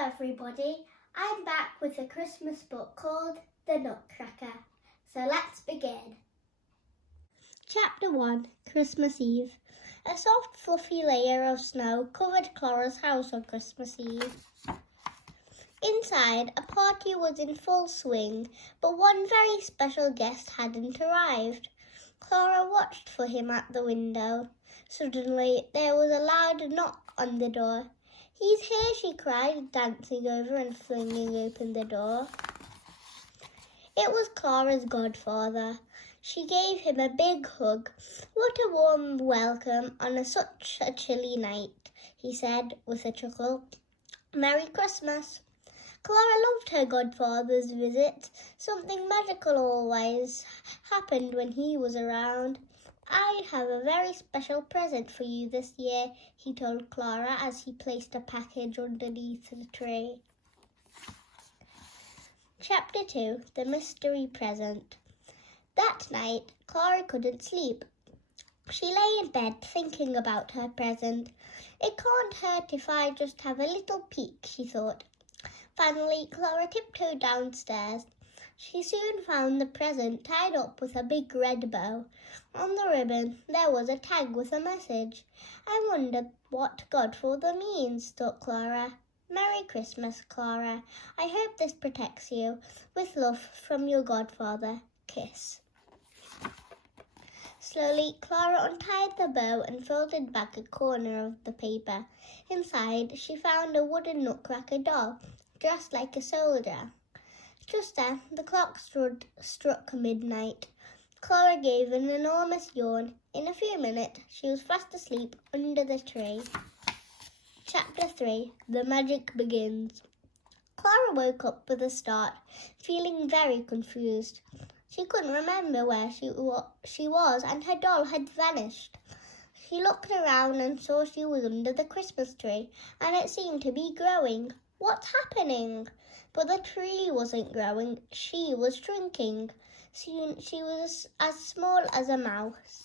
everybody, I'm back with a Christmas book called The Nutcracker. So let's begin. Chapter 1, Christmas Eve. A soft fluffy layer of snow covered Clara's house on Christmas Eve. Inside, a party was in full swing, but one very special guest hadn't arrived. Clara watched for him at the window. Suddenly, there was a loud knock on the door. "He's here," she cried, dancing over and flinging open the door. It was Clara's godfather. She gave him a big hug. "What a warm welcome on such a chilly night," he said with a chuckle. "Merry Christmas." Clara loved her godfather's visit. Something magical always happened when he was around. "I have a very special present for you this year," he told Clara as he placed a package underneath the tree. Chapter 2, The Mystery Present. That night, Clara couldn't sleep. She lay in bed thinking about her present. "It can't hurt if I just have a little peek," she thought. Finally, Clara tiptoed downstairs. She soon found the present tied up with a big red bow. On the ribbon, there was a tag with a message. "I wonder what Godfather means," thought Clara. "Merry Christmas, Clara. I hope this protects you. With love from your godfather. Kiss." Slowly, Clara untied the bow and folded back a corner of the paper. Inside, she found a wooden Nutcracker doll, dressed like a soldier. Just then, the clock struck midnight. Clara gave an enormous yawn. In a few minutes, she was fast asleep under the tree. Chapter 3, The Magic Begins. Clara woke up with a start, feeling very confused. She couldn't remember where she was, and her doll had vanished. She looked around and saw she was under the Christmas tree, and it seemed to be growing. "What's happening?" But the tree wasn't growing, she was shrinking. Soon she was as small as a mouse.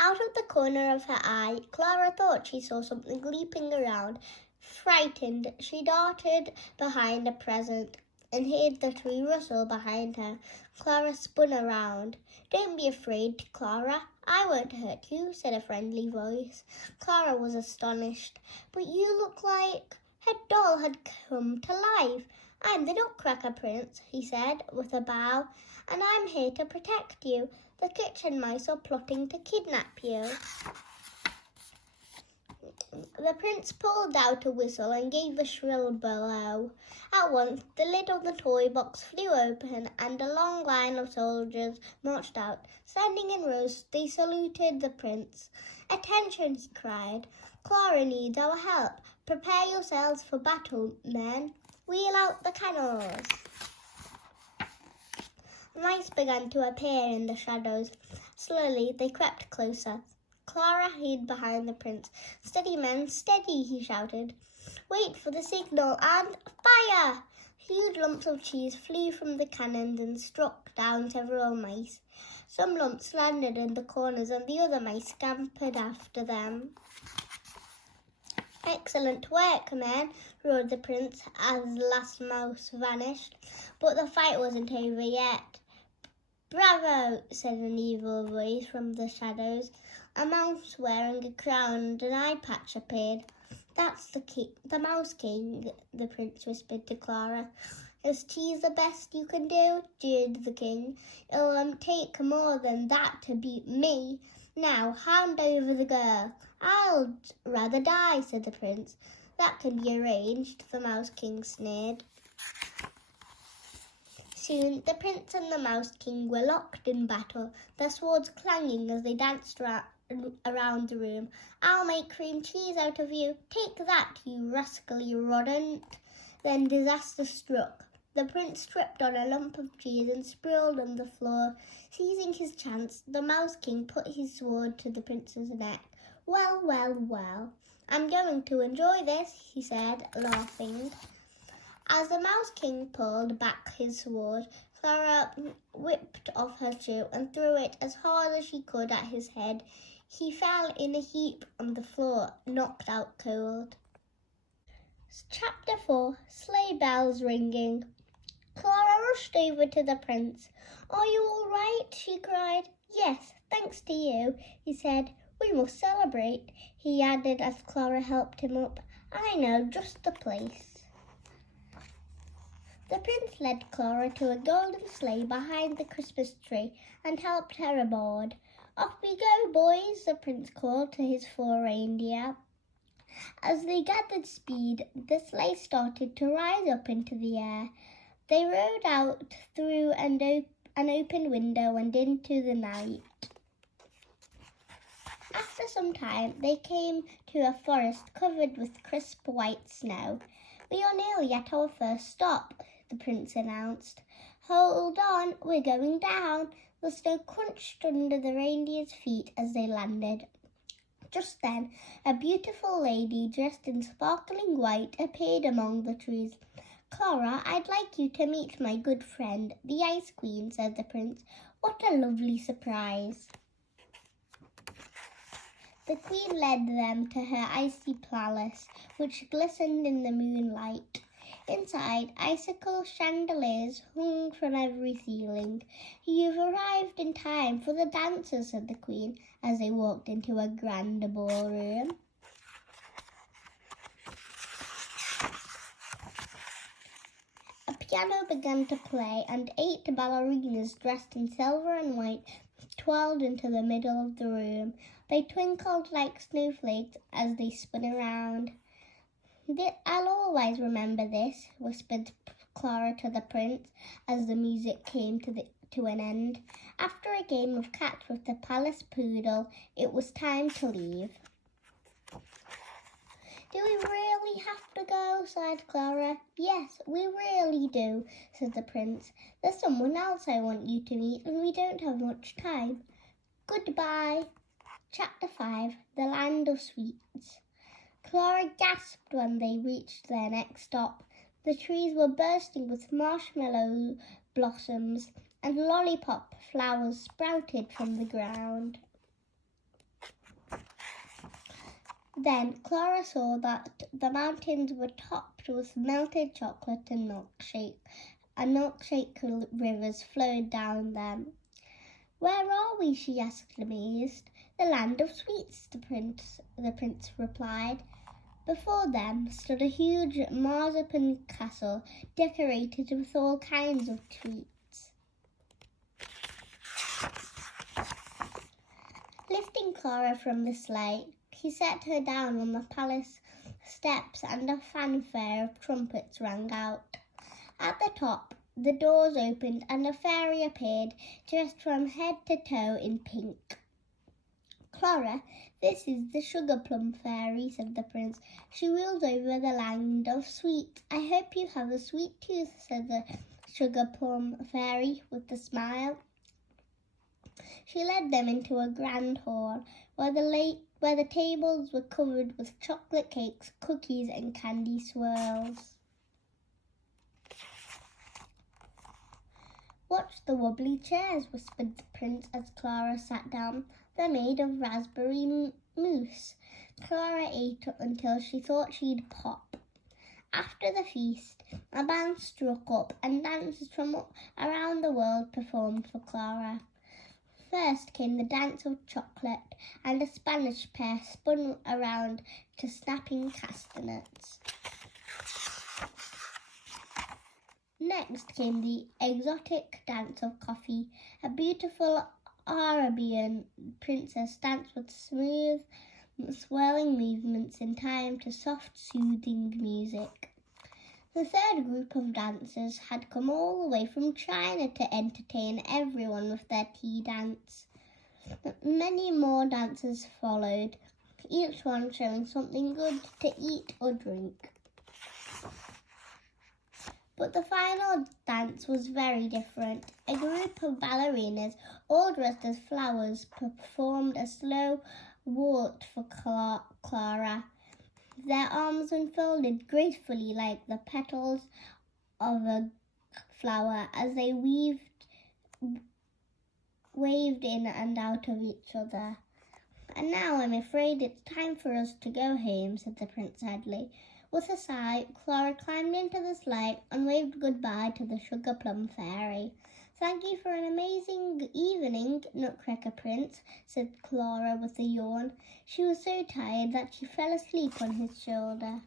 Out of the corner of her eye, Clara thought she saw something leaping around. Frightened, she darted behind a present and heard the tree rustle behind her. Clara spun around. "Don't be afraid, Clara. I won't hurt you," said a friendly voice. Clara was astonished. "But you look like..." Her doll had come to life. "I'm the Nutcracker Prince," he said with a bow, "and I'm here to protect you. The kitchen mice are plotting to kidnap you." The prince pulled out a whistle and gave a shrill blow. At once, the lid on the toy box flew open and a long line of soldiers marched out. Standing in rows, they saluted the prince. "Attention," he cried. "Clara needs our help. Prepare yourselves for battle, men. Wheel out the cannons." Mice began to appear in the shadows. Slowly, they crept closer. Clara hid behind the prince. "Steady, men, steady," he shouted. "Wait for the signal and fire!" Huge lumps of cheese flew from the cannons and struck down several mice. Some lumps landed in the corners and the other mice scampered after them. "Excellent work, men," roared the prince as the last mouse vanished. But the fight wasn't over yet. "Bravo," said an evil voice from the shadows. A mouse wearing a crown and an eye patch appeared. "That's the Mouse King," the prince whispered to Clara. "Is cheese the best you can do?" jeered the king. "It'll take more than that to beat me. Now, hand over the girl." "I'd rather die," said the prince. "That can be arranged," the Mouse King sneered. Soon the prince and the Mouse King were locked in battle, their swords clanging as they danced around the room. "I'll make cream cheese out of you. Take that, you rascally rodent." Then disaster struck. The prince tripped on a lump of cheese and sprawled on the floor. Seizing his chance, the Mouse King put his sword to the prince's neck. Well, well, well. "I'm going to enjoy this," he said, laughing. As the Mouse King pulled back his sword, Clara whipped off her shoe and threw it as hard as she could at his head. He fell in a heap on the floor, knocked out cold. Chapter 4. Sleigh bells ringing. Clara rushed over to the prince. "Are you all right?" she cried. "Yes, thanks to you," he said. "We must celebrate," he added as Clara helped him up. "I know just the place." The prince led Clara to a golden sleigh behind the Christmas tree and helped her aboard. "Off we go, boys," the prince called to his 4 reindeer. As they gathered speed, the sleigh started to rise up into the air. They rode out through an open window and into the night. After some time, they came to a forest covered with crisp white snow. "We are nearly at our first stop," the prince announced. "Hold on, we're going down." The snow crunched under the reindeer's feet as they landed. Just then, a beautiful lady dressed in sparkling white appeared among the trees. "Clara, I'd like you to meet my good friend, the Ice Queen," said the prince. "What a lovely surprise." The queen led them to her icy palace, which glistened in the moonlight. Inside, icicle chandeliers hung from every ceiling. "You've arrived in time for the dancers," said the queen as they walked into a grand ballroom. A piano began to play, and 8 ballerinas dressed in silver and white twirled into the middle of the room. They twinkled like snowflakes as they spun around. "I'll always remember this," whispered Clara to the prince as the music came to an end. After a game of catch with the palace poodle, it was time to leave. "Do we really have to go?" sighed Clara. "Yes, we really do," said the prince. "There's someone else I want you to meet, and we don't have much time. Goodbye." Chapter 5. The Land of Sweets. Clara gasped when they reached their next stop. The trees were bursting with marshmallow blossoms, and lollipop flowers sprouted from the ground. Then Clara saw that the mountains were topped with melted chocolate and milkshake rivers flowed down them. "Where are we?" she asked, amazed. "The Land of Sweets," the prince replied. Before them stood a huge marzipan castle decorated with all kinds of treats. Lifting Clara from the sleigh, he set her down on the palace steps, and a fanfare of trumpets rang out. At the top, the doors opened and a fairy appeared, dressed from head to toe in pink. "Clara, this is the Sugarplum fairy," said the prince. "She rules over the Land of Sweets. I hope you have a sweet tooth," said the Sugarplum fairy with a smile. She led them into a grand hall where the tables were covered with chocolate cakes, cookies, and candy swirls. "Watch the wobbly chairs," whispered the prince as Clara sat down. "They're made of raspberry mousse." Clara ate until she thought she'd pop. After the feast, a band struck up and dancers from around the world performed for Clara. First came the dance of chocolate, and a Spanish pair spun around to snapping castanets. Next came the exotic dance of coffee. A beautiful Arabian princess danced with smooth, swirling movements in time to soft, soothing music. The third group of dancers had come all the way from China to entertain everyone with their tea dance. Many more dancers followed, each one showing something good to eat or drink. But the final dance was very different. A group of ballerinas, all dressed as flowers, performed a slow waltz for Clara. Their arms unfolded gracefully like the petals of a flower as they waved in and out of each other. "And now I'm afraid it's time for us to go home," said the prince sadly. With a sigh, Clara climbed into the sleigh and waved goodbye to the Sugarplum fairy. "Thank you for an amazing evening, Nutcracker Prince," said Clara with a yawn. She was so tired that she fell asleep on his shoulder.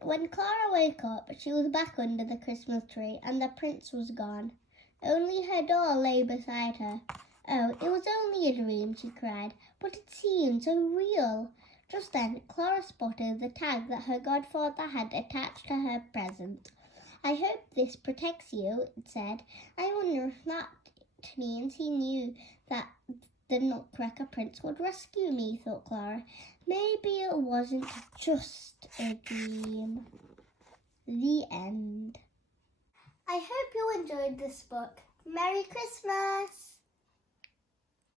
When Clara woke up, she was back under the Christmas tree and the prince was gone. Only her doll lay beside her. "Oh, it was only a dream," she cried, "but it seemed so real." Just then, Clara spotted the tag that her godfather had attached to her present. "I hope this protects you," it said. "I wonder if that means he knew that the Nutcracker Prince would rescue me," thought Clara. "Maybe it wasn't just a dream." The end. I hope you enjoyed this book. Merry Christmas!